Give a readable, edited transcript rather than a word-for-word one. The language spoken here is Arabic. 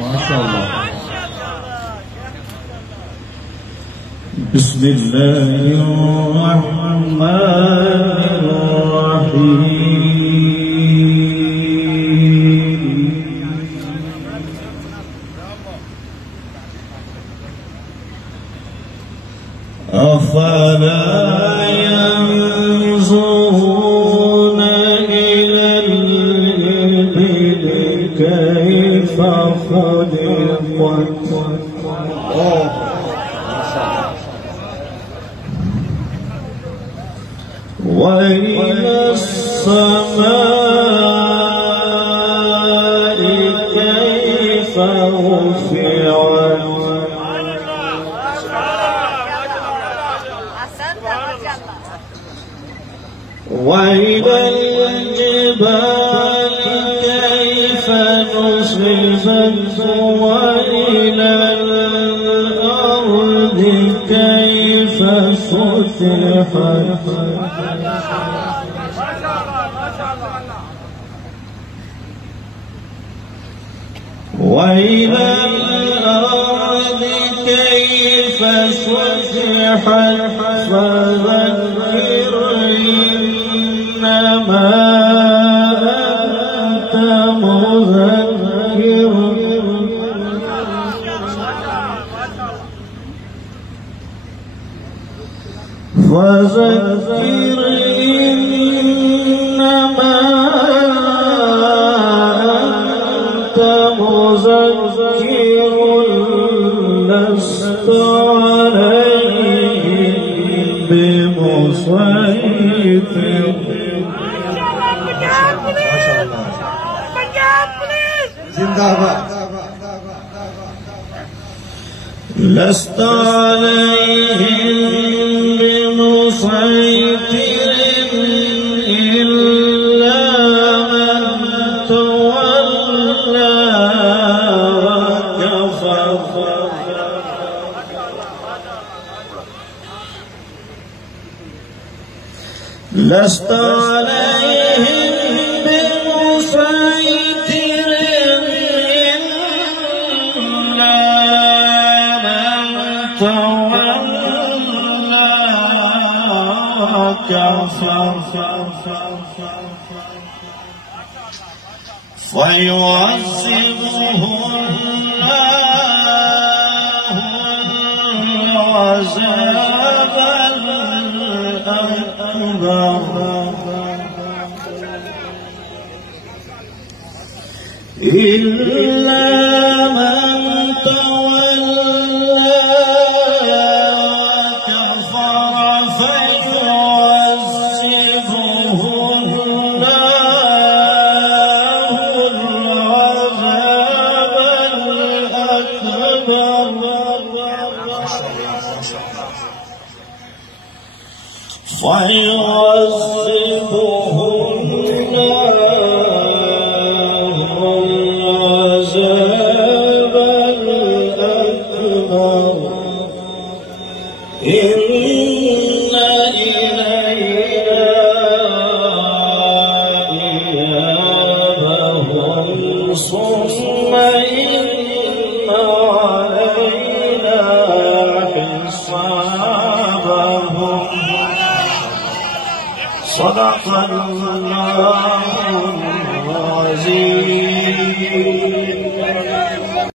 ما شاء الله. بسم الله الرحمن الرحيم. أفلا ينظرون إلى الإبل كيف خلقت وإلى السماء كيف رفعت وإلى الجبال كيف نصبت وإلى الأرض كيف سطحت وإلى الأرض كيف سطحت فذكر إنما أنت مذكر فذكر إنما أنت مذكر لست عليهم بمسيطر لست عليهم بمسيطر إلا من تولى وكفر لست عليهم بمسيطر إلا من تولى وكفر فيعذبه الله العذاب الأكبر إلا من تولى وكفر فيعذبه الله العذاب الأكبر إن إلينا إيابهم ثم إن علينا حسابهم صدق الله العظيم.